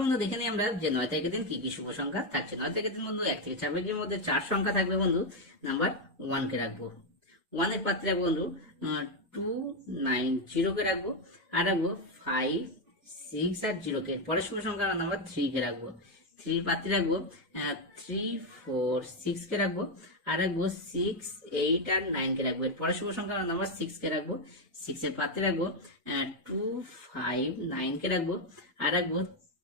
বন্ধু দেখে নিই আমরা যে 9 তারিখের দিন কি কি শুভ সংখ্যা থাকছে। 9 তারিখের দিন বন্ধু 1 থেকে 4 তারিখের মধ্যে 4 সংখ্যা থাকবে বন্ধু। নাম্বার 1 কে রাখবো, 1 এর পাত্রে রাখবো বন্ধু 290 কে রাখবো, আর রাখবো 5 6 আর 0 কে। পরের শুভ সংখ্যা নাম্বার 3 কে রাখবো, 3 এর পাত্রে রাখবো 3 4 6 কে রাখবো, আর রাখবো 6 8 আর 9 কে রাখবো। এর পরের শুভ সংখ্যা নাম্বার 6 কে রাখবো, 6 এর পাত্রে রাখবো 2 5 9 কে রাখবো, আর রাখবো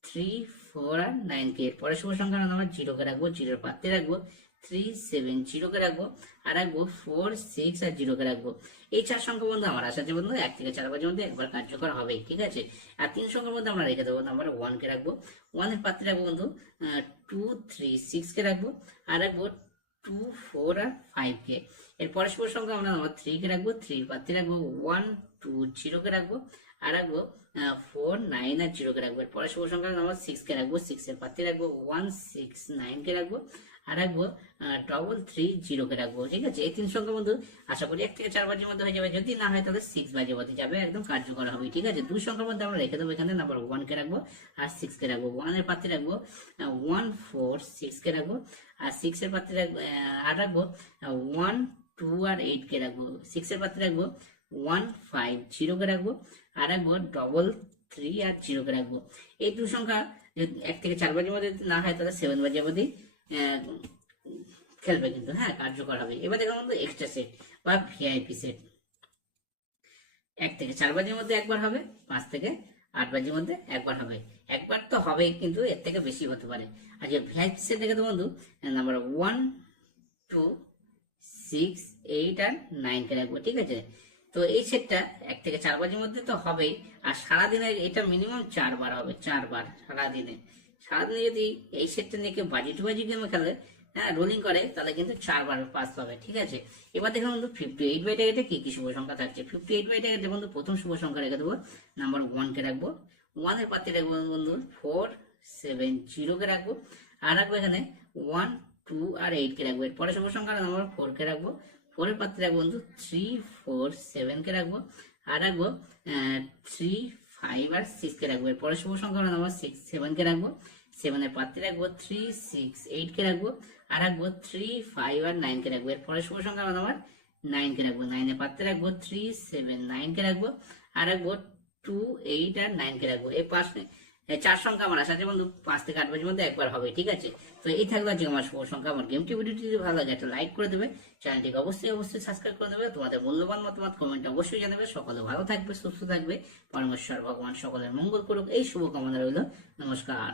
3 4 আর 9 কে। এর পরের শুভ সংখ্যা নাম্বার 0 কে রাখবো, 0 এর পাত্রে রাখবো 3 7 0 কে রাখবো, আর রাখবো 4 6 আর 0 কে রাখবো। এই 4 সংখ্যা বন্ধু আমার আশা আছে বন্ধু 1 থেকে 4 বাজের মধ্যে একবার কার্যকর হবে, ঠিক আছে। আর 3 সংখ্যার মধ্যে আমরা রেখে দেবো নাম্বার 1 কে রাখবো, 1 এর পাত্রে রাখবো বন্ধু 2 3 6 কে রাখবো, আর রাখবো 2 4 আর 5 কে। এর পরের শুভ সংখ্যা আমরা নাম্বার 3 কে রাখবো, 3 এর পাত্রে রাখবো 1 2 0 কে রাখবো, আর রাখবো 4 9 আর 0 কে রাখবো। এর পরের শুভ সংখ্যা নাম্বার 6 কে রাখবো, 6 এর পাত্রে রাখবো 1 6 9 কে রাখবো, আর রাখবো 3 0 কে রাখবো, ঠিক আছে। এই 3 সংখ্যা বন্ধু আশা করি 1 থেকে 4 বাজের মধ্যে হয়ে যাবে, যদি না হয় তাহলে 6 বাজে মধ্যে যাবে, একদম কার্যকর হবে, ঠিক আছে। 2 সংখ্যার মধ্যে আমরা রেখে দেবো এখানে নাম্বার 1 কে রাখবো আর 6 কে রাখবো। 1 এর পাত্রে রাখবো 1 4 6 কে রাখবো, আর 6 এর পাত্রে রাখবো আর রাখবো 1 2 আর 8 কে রাখবো। 6 এর পাত্রে রাখবো 1 5 0 কে রাখবো, আর রাখবো 3 আর 0 কে রাখবো। এই 2 সংখ্যা 1 থেকে 4 বাজের মধ্যে না হয় তাহলে 7 বাজের মধ্যে খেলবে কিন্তু, হ্যাঁ, কার্যকর হবে। এবার দেখো বন্ধু এক্সট্রা সেট বা ভিআইপি সেট 1 থেকে 4 বাজের মধ্যে একবার হবে, 5 থেকে 8 বাজের মধ্যে একবার হবে। একবার তো হবেই, কিন্তু এর থেকে বেশি হতে পারে। আর যে ভিআইপি সেট দেখে তো বন্ধু নাম্বার 1 2 6 8 আর 9 কে রাখবো, ঠিক আছে। তো এই সেটটা 1 থেকে 4 বাজের মধ্যে তো হবেই, আর সারাদিনে এটা মিনিমাম 4 বার হবে, 4 বার সারাদিনে। সারাদিনে যদি এই সেটটা নিয়ে কেউ বাজি টু বাজি গেমে খেলে, হ্যাঁ, রোলিং করে, তাহলে কিন্তু 4 বার পাস পাবে, ঠিক আছে। এবার দেখুন বন্ধু 58 বাই টাকাতে কি কি শুভ সংখ্যা থাকছে। 58 বাই টাকাতে বন্ধু প্রথম শুভ সংখ্যা রেখে দেবো নাম্বার 1 কে রাখবো, 1 এর পাত্রে রাখবো বন্ধু 4 7 0 কে রাখবো, আর রাখবো এখানে 1 2 আর 8 কে রাখবো। এর পরে শুভ সংখ্যা নাম্বার 4 কে রাখবো, 4 এর পাত্রে রাখবো বন্ধু 3 4 7 কে রাখবো, আর রাখবো 3 5 আর 6 কে রাখবো। এর পরে শুভ সংখ্যা নাম্বার 6 7 কে রাখবো, 7 এর পাত্রে রাখবো 3 6 8 কে রাখবো, আর রাখবো 3 5 আর 9 কে রাখবো। এর পরে শুভ সংখ্যা নাম্বার 9 কে রাখবো, 9 এর পাত্রে রাখবো 3 7 9 কে রাখবো, আর রাখবো 2 8 আর 9 কে রাখবো। এই 4 সংখ্যা আমার আশা আছে বন্ধু 5 থেকে 8 বাজের মধ্যে একবার হবে, ঠিক আছে। তো এই থাকলো আজকে আমার শুভ সংখ্যা। আমার গেমটি ভিডিওটি যদি ভালো লাগে একটা লাইক করে দেবে, চ্যানেলটিকে অবশ্যই সাবস্ক্রাইব করে দেবে, তোমাদের মূল্যবান মতামত কমেন্টে অবশ্যই জানাবে। সকলে ভালো থাকবে, সুস্থ থাকবে, পরমেশ্বর ভগবান সকলের মঙ্গল করুক, এই শুভকামনা রইল। নমস্কার।